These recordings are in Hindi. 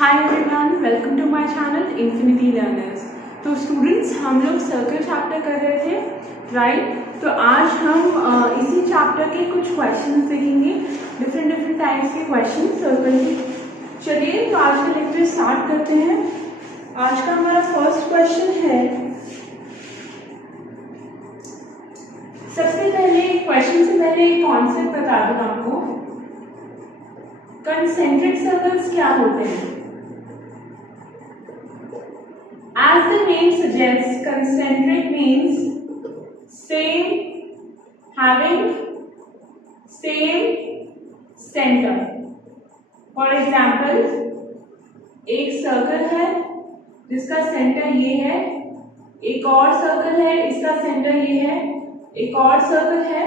Hi everyone, welcome to my channel Infinity Learners. तो स्टूडेंट्स, हम लोग सर्कल चैप्टर कर रहे थे, राइट। तो आज हम इसी चैप्टर के कुछ क्वेश्चंस देखेंगे, डिफरेंट टाइप्स के क्वेश्चन सर्कल के। चलिए, तो आज का लेक्चर स्टार्ट करते हैं। आज का हमारा फर्स्ट क्वेश्चन है, सबसे पहले क्वेश्चन से पहले एक कॉन्सेप्ट बता दूं आपको। कंसेंट्रिक सर्कल्स क्या होते हैं? As the name suggests, concentric means same, having same center. For example, एक सर्कल है जिसका सेंटर ये है, एक और सर्कल है इसका सेंटर ये है, एक और सर्कल है।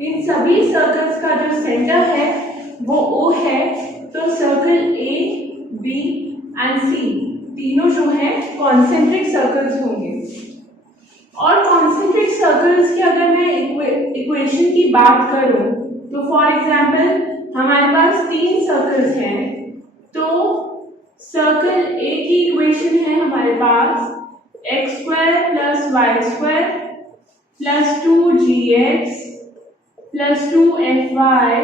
इन सभी सर्कल्स का जो सेंटर है वो O है। तो circle A, B and C तीनों जो है कॉन्सेंट्रिक सर्कल्स होंगे। और कॉन्सेंट्रिक सर्कल्स की अगर मैं इक्वेशन की बात करूं तो फॉर एग्जांपल हमारे पास तीन सर्कल्स हैं। तो सर्कल A की इक्वेशन है हमारे पास x² + y² + 2gx + 2fy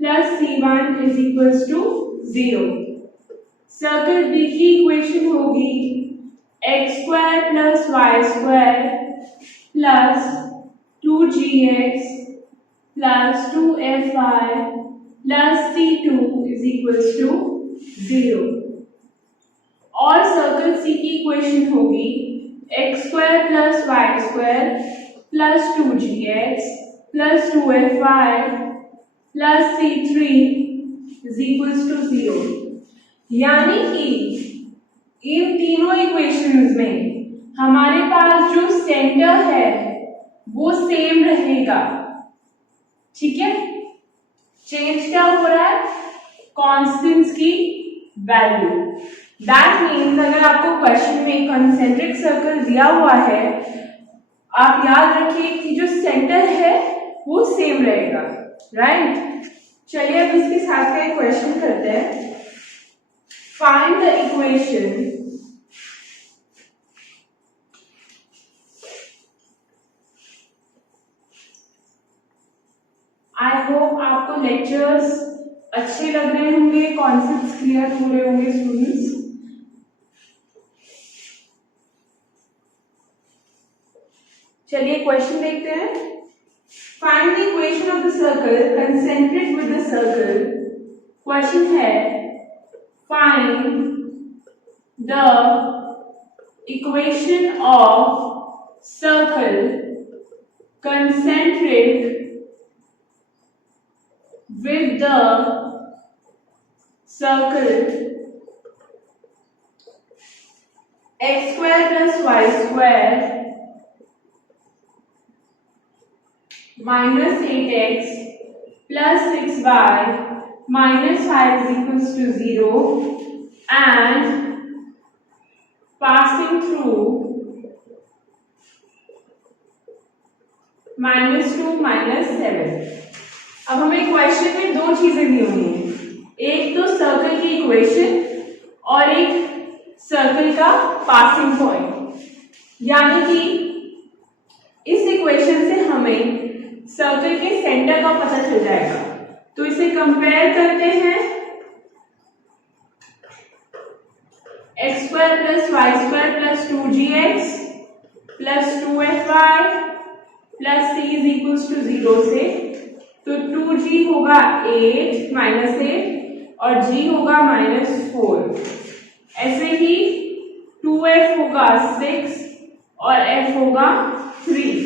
+ c1 = 0। Circle B की इक्वेशन होगी x² + y² + 2gx + 2fy + c2 = 0। और सर्कल C की इक्वेशन होगी x² + y² + 2gx + 2fy + c3 = 0। यानी कि इन तीनों इक्वेशंस में हमारे पास जो सेंटर है वो सेम रहेगा, ठीक है। चेंज क्या हो रहा है? कांस्टेंट्स की वैल्यू। दैट मीन्स अगर आपको क्वेश्चन में कंसेंट्रिक सर्कल दिया हुआ है, आप याद रखिए कि जो सेंटर है वो सेम रहेगा, राइट। चलिए अब इसके साथ का एक क्वेश्चन करते हैं। Find the equation I hope आपको लेक्चर्स अच्छे लग रहे होंगे, कॉन्सेप्ट्स क्लियर हो रहे होंगे स्टूडेंट्स। चलिए क्वेश्चन देखते हैं। Find the equation of the circle concentric with the circle। Question है find the equation of circle concentric with the circle x² + y² -8x + 6y -5 = 0 and passing through -2 -7। अब हमें क्वेश्चन में दो चीजें दी हुई हैं, एक तो सर्कल की इक्वेशन और एक सर्कल का पासिंग पॉइंट। यानी कि इस इक्वेशन से हमें सर्कल के सेंटर का पता चल जाएगा। तो इसे कंपेयर करते हैं। x² + y² + 2gx + 2fy + c = 0 से। तो 2g होगा 8 और g होगा -4। ऐसे ही 2f होगा 6 और f होगा 3।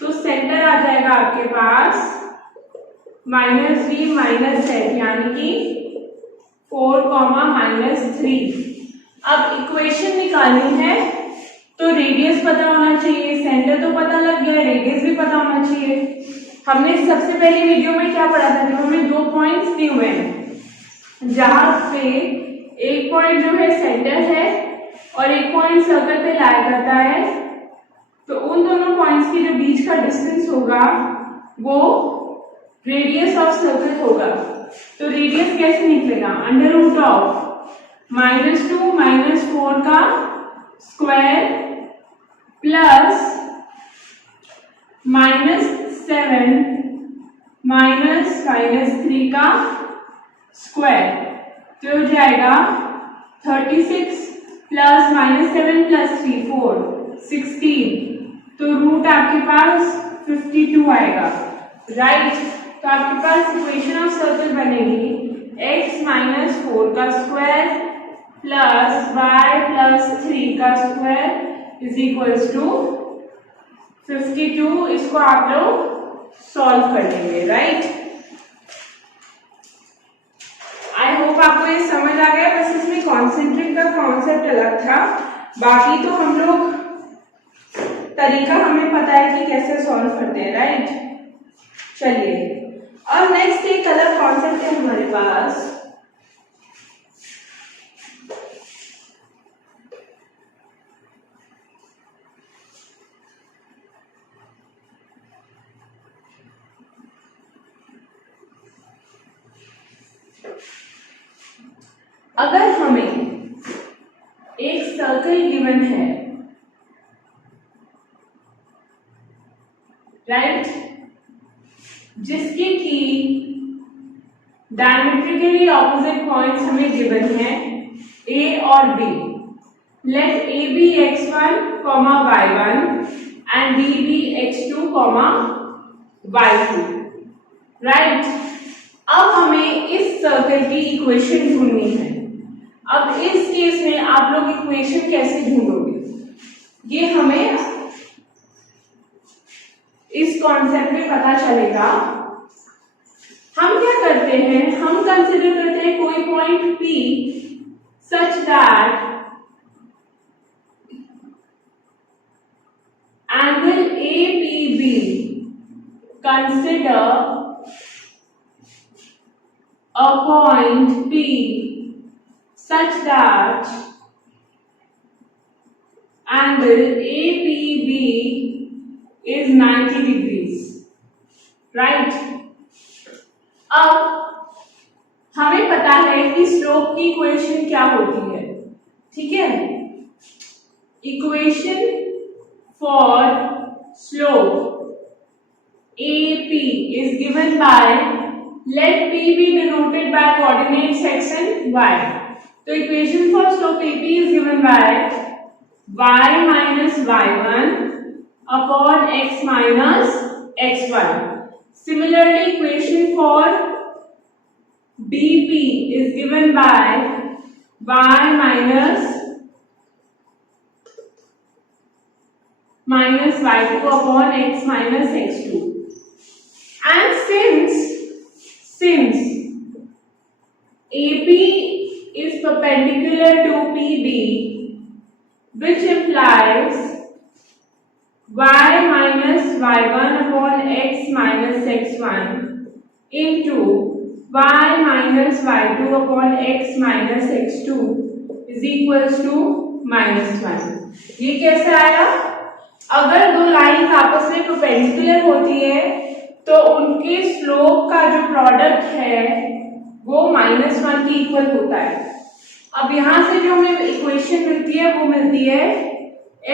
तो सेंटर आ जाएगा आपके पास -v -z, यानी कि 4, -3। अब इक्वेशन निकालनी है तो रेडियस पता होना चाहिए, सेंटर तो पता लग गया, रेडियस भी पता होना चाहिए। हमने सबसे पहली वीडियो में क्या पढ़ा था? जो हमें 2 पॉइंट्स दिए हुए हैं, जहां पे एक पॉइंट जो है सेंटर है और एक पॉइंट सर्कल पे लाया करता है। तो उन दोनों पॉइंट्स के जो बीच का डिस्टेंस होगा वो रेडियस ऑफ सर्कल होगा। तो रेडियस कैसे निकलेगा? √, -2 -4 का स्क्वायर प्लस -7 -3 का स्क्वायर, तो हो जाएगा 36 प्लस -7 प्लस 3 4 16, तो रूट आपके पास 52 आएगा, राइट। तो आपके पास इक्वेशन ऑफ सर्कल बनेगी x -4 का स्क्वायर प्लस y प्लस 3 का स्क्वायर इज इक्वल्स टू 52। इसको आप लोग सॉल्व कर लेंगे, राइट। आई होप आपको ये समझ आ गया। बस इसमें कॉन्सेंट्रिक का कॉन्सेप्ट अलग था, बाकी तो हम लोग तरीका हमें पता है कि कैसे सॉल्व करते हैं, राइट। चलिए, और नेक्स्ट एक अलग कॉन्सेप्ट है हमारे पास, अगर हमें एक सर्कल गिवन है, राइट, जिसके की डायमेट्रिकली ऑपोजिट पॉइंट्स हमें गिवन है A और B, let A be x1, y1 and B be x2, y2, right. अब हमें इस सर्कल की इक्वेशन ढूंढनी है। अब इस केस में आप लोग इक्वेशन कैसे ढूंढोगे, ये हमें इस कॉन्सेप्ट में पता चलेगा। हम क्या करते हैं, हम कंसिडर करते हैं कोई point P such that angle APB consider a point P such that angle APB is 90 degrees, right? अब हमें पता है कि स्लोप की इक्वेशन क्या होती है, ठीक है। Equation for slope AP is given by, let P be denoted by coordinates x and y. तो equation for slope AP is given by y minus y1 upon x minus x1. Similarly, equation for BP is given by y minus y2 upon x minus x2. And since AP is perpendicular to PB, which implies y minus y1 upon x minus x1 into y minus y2 upon x minus x2 is equals to -1. ये कैसे आया? अगर दो लाइन आपस में परपेंडिकुलर होती है तो उनके स्लोप का जो प्रोडक्ट है वो -1 की इक्वल होता है। अब यहां से जो हमें इक्वेशन मिलती है वो मिलती है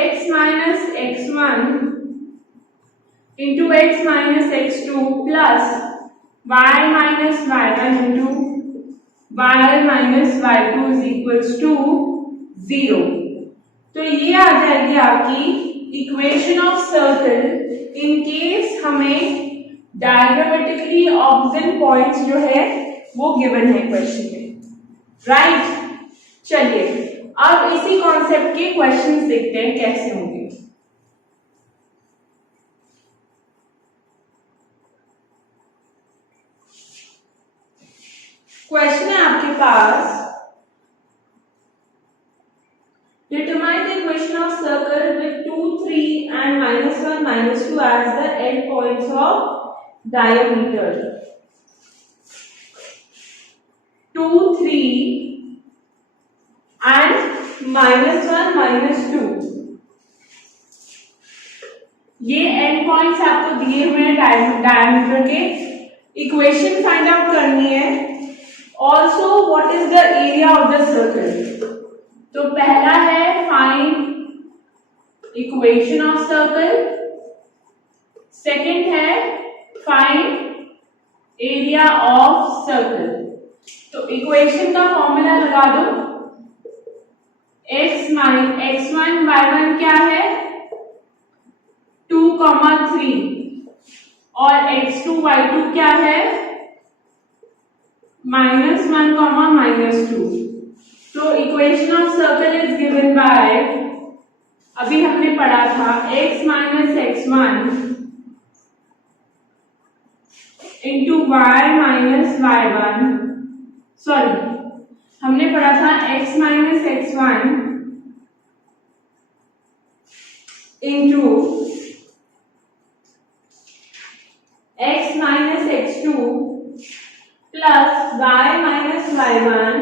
x minus x1 into x minus x2 plus y minus y1 into y minus y2 is equals to 0। तो ये आ जाएगी आपकी equation of circle in case हमें डायग्रामेटिकली ऑपोजिट पॉइंट्स जो है वो गिवन है क्वेश्चन में, राइट। चलिए अब इसी कॉन्सेप्ट के क्वेश्चंस देखते हैं कैसे होंगे। क्वेश्चन है आपके पास, determine the equation of circle with 2, 3 and -1, -2 as the end points of diameter. 2, 3 and -1, -2 ये एंड पॉइंट्स आपको दिए हुए हैं डायमीटर के। इक्वेशन फाइंड आउट करनी है also what is the area of the circle. तो पहला है find equation of circle, second है फाइंड एरिया ऑफ सर्कल। तो इक्वेशन का फॉर्मूला लगा दो, x1 y1 क्या है 2, 3 और x2 y2 क्या है -1, -2। तो equation of circle is given by, अभी हमने पढ़ा था x minus x1 into y minus y1, sorry हमने पढ़ा था x minus x1 into x minus x2 plus y minus y1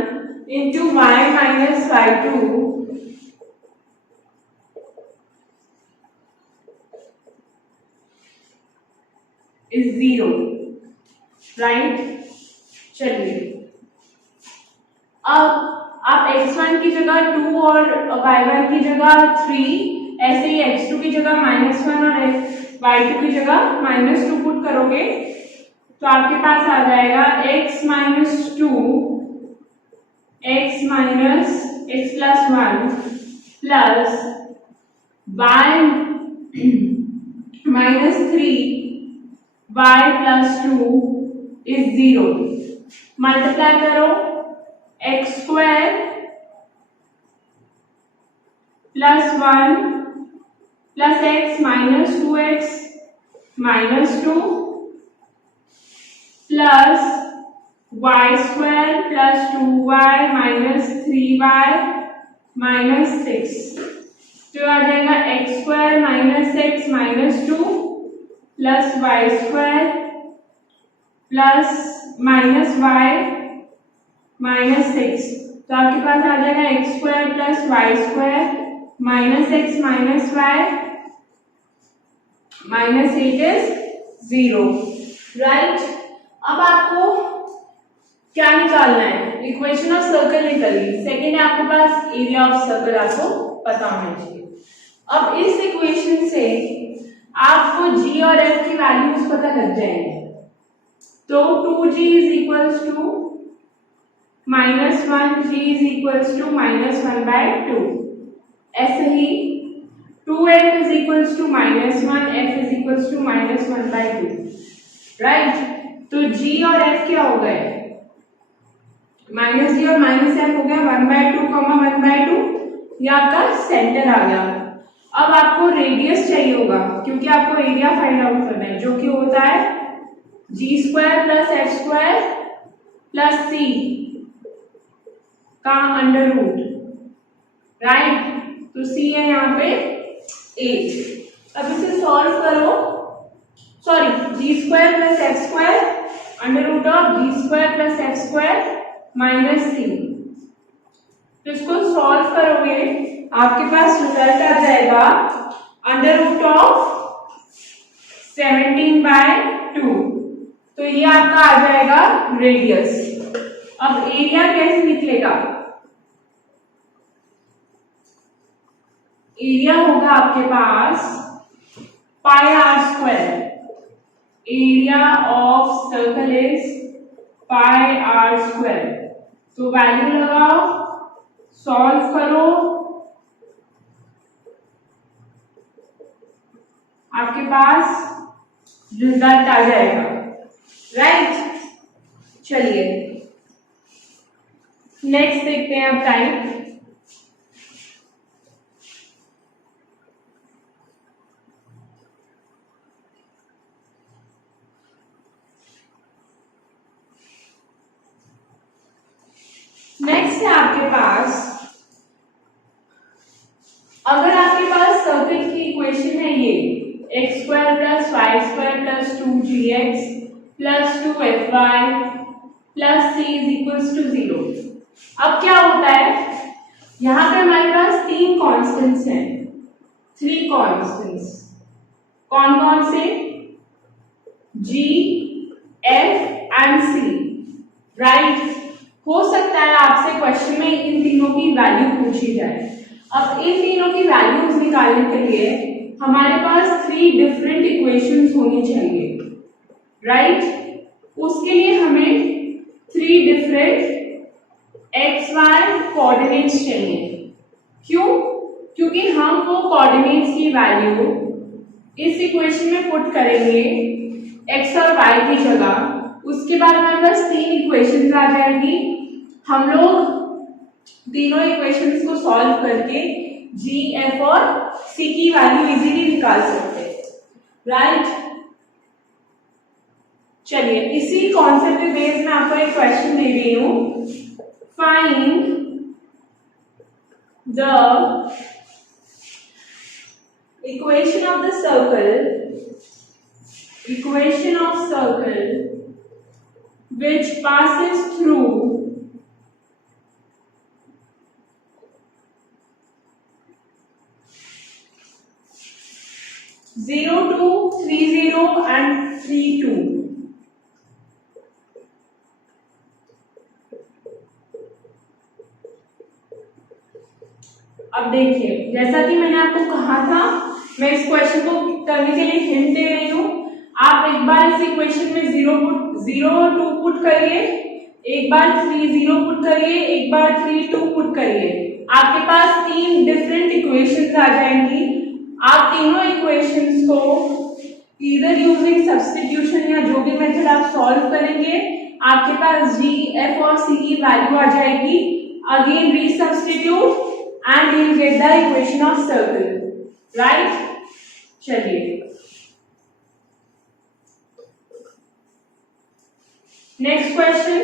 into y minus y2 is 0, right. चलिए अब आप x1 की जगह 2 और y1 की जगह 3, ऐसे ही x2 की जगह -1 और y2 की जगह -2 पुट करोगे तो आपके पास आ जाएगा x minus 2 x minus x plus 1 plus y minus 3 y plus 2 is 0। Multiply करो x square plus 1 plus x minus 2x minus 2 plus y square plus 2y minus 3y minus 6। तो आ जाएगा x square minus x minus 2 plus y square plus minus y minus 6। तो आपके पास आ जाएगा x square plus y square minus x minus y minus 8 is 0, right. अब आपको क्या निकालना है, इक्वेशन ऑफ सर्कल निकालिए। सेकेंड है आपके पास एरिया ऑफ सर्कल, आपको पता होना चाहिए। अब इस इक्वेशन से आपको g और f की वैल्यूज पता लग जाएंगे। तो 2g is equals to -1, g is equals to -1/2। ऐसे ही 2f is equals to -1, f is equals to -1/2, right. तो g और f क्या हो गए, -g और -f हो गया 1/2, 1/2। ये आपका सेंटर आ गया। अब आपको रेडियस चाहिए होगा क्योंकि आपको एरिया फाइंड आउट करना है, जो कि होता है g square plus f square plus c का अंडर रूट, राइट। तो c है यहाँ पे 8। अब इसे सॉल्व करो, sorry g square plus f square under root of g square plus f square minus c। तो इसको सॉल्व करोगे आपके पास रिजल्ट आ जाएगा अंडर रूट ऑफ 17/2। तो ये आपका आ जाएगा रेडियस। अब एरिया कैसे निकलेगा, एरिया होगा आपके पास pi R square. Area of circle is pi R square. तो वैल्यू लगाओ, सॉल्व करो, आपके पास रिजल्ट आ जाएगा, राइट। चलिए नेक्स्ट देखते हैं अब टाइप। नेक्स्ट है आपके पास, अगर आपके पास सर्कल की इक्वेशन है ये x square plus Y square plus 2gx plus 2fy plus c is equals to 0। अब क्या होता है, यहाँ पे हमारे पास 3 कॉन्स्टेंट्स हैं, 3 कॉन्स्टेंट्स। कौन कौन से, g, f and c, right. हो सकता है आपसे क्वेश्चन में इन तीनों की वैल्यू पूछी जाए। अब इन तीनों की वैल्यूज निकालने के लिए हमारे पास 3 डिफरेंट इक्वेशंस होनी चाहिए, राइट? उसके लिए हमें 3 डिफरेंट एक्स वाई कोऑर्डिनेट्स चाहिए। क्यों? क्योंकि हम वो कोऑर्डिनेट्स की वैल्यू इस इक्वेशन में पुट करेंगे एक्स और वाई की जगह। उसके बाद हमारे पास 3 इक्वेशंस आ जाएंगी। हम लोग तीनों इक्वेशंस को सॉल्व करके जी, एफ और सी की वैल्यू इजीली निकाल सकते हैं, राइट? चलिए, इसी कॉन्सेप्ट के बेस में आपको एक क्वेश्चन दे रही हूं। Find the equation of the circle, equation of circle which passes through zero to 30 and 32। अब देखिए, जैसा कि मैंने आपको कहा था, मैं इस क्वेश्चन को करने के लिए हिंट दे रही हूं। आप एक बार इस इक्वेशन में 0 पुट करिए, एक बार 30 पुट करिए, एक बार 32 पुट करिए। आपके पास 3 डिफरेंट इक्वेशंस आ जाएंगी। आप तीनों इक्वेशंस को ईदर यूजिंग सब्स्टिट्यूशन या जो भी मेथड आप सॉल्व करेंगे, आपके पास जी, एफ और सी की वैल्यू आ जाएगी। Again resubstitute and you will get the equation of circle, right? चलिए, next question.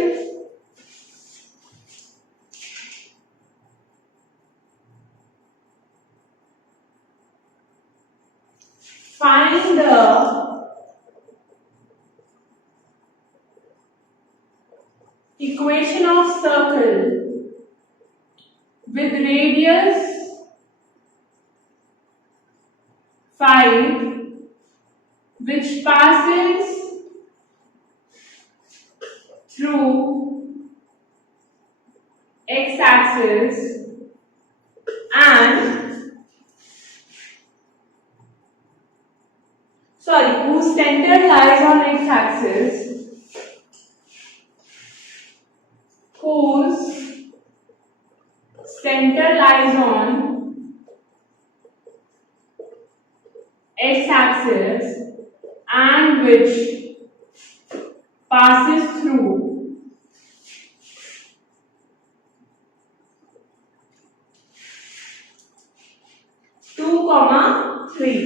Find the equation of circle with radius 5 which passes through x-axis and whose center lies on x-axis, whose center lies on x-axis and which passes through 2, 3।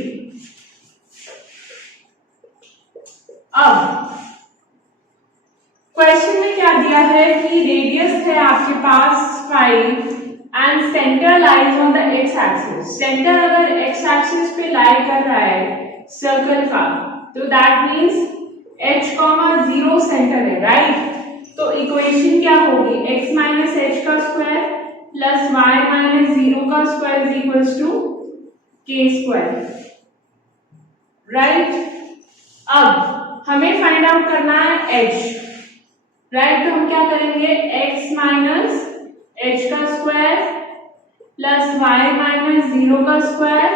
अब क्वेश्चन में क्या दिया है कि रेडियस है आपके पास 5 and centre lies on the X axis. Centre अगर एक्स एक्सिस पे लाई कर रहा है सर्कल का, तो दैट मींस h,0 सेंटर है, राइट? तो इक्वेशन क्या होगी? x माइनस एच का स्क्वायर प्लस y माइनस 0 का square is equals to k square, right? अब हमें फाइंड आउट करना है h, राइट? तो हम क्या करेंगे? x माइनस एच का स्क्वायर प्लस y माइनस 0 का स्क्वायर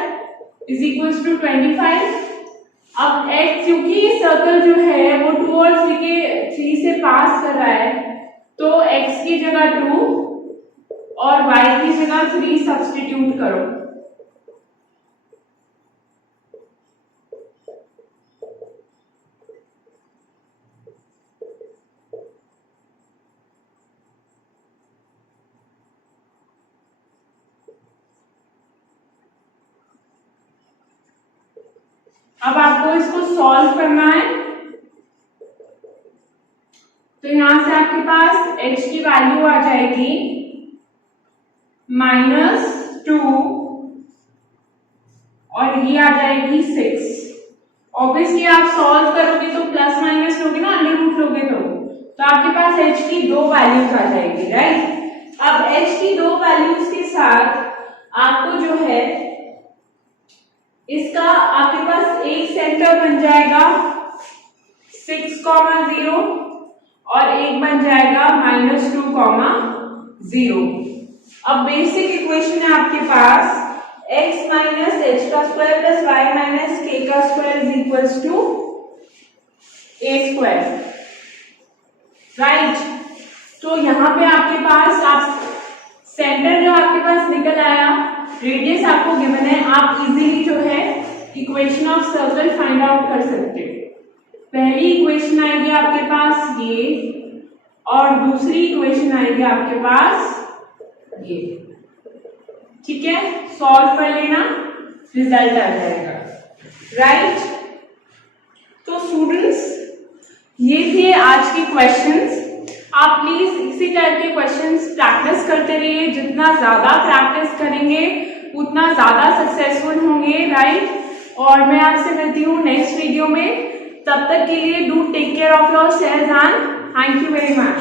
इज इक्वल्स टू 25। अब x, क्योंकि सर्कल जो है वो 2 और 3 से पास कर रहा है, तो x की जगह 2 और y की जगह 3 सब्स्टिट्यूट करो। अब आपको इसको सॉल्व करना है, तो यहां से आपके पास h की वैल्यू आ जाएगी -2 और ये आ जाएगी 6। ऑब्वियसली आप सॉल्व करोगे तो प्लस माइनस लोगे ना, अंडर रूट लोगे तो आपके पास h की 2 वैल्यूज आ जाएगी, राइट? अब h की 2 वैल्यूज के साथ आपको जो है इसका आपके पास एक सेंटर बन जाएगा 6,0 और एक बन जाएगा -2, 0। अब बेसिक इक्वेशन है आपके पास x माइनस एच का square plus Y minus K का square is equals to A square, right. तो यहाँ पे आपके पास आप सेंटर जो आपके पास निकल आया, रेडियस आपको गिवन है, आप इजीली जो है equation of circle find out कर सकते हो। पहली इक्वेशन आएगी आपके पास ये और दूसरी इक्वेशन आएगी आपके पास ये, ठीक है। सॉल्व कर लेना, रिजल्ट आ जाएगा, राइट। तो स्टूडेंट्स ये थे आज के क्वेश्चंस। आप प्लीज इसी टाइप के क्वेश्चंस प्रैक्टिस करते रहिए, जितना ज्यादा प्रैक्टिस करेंगे उतना ज्यादा सक्सेसफुल होंगे, राइट। और मैं आपसे मिलती हूँ नेक्स्ट वीडियो में, तब तक के लिए do take care of yourself and thank you very much.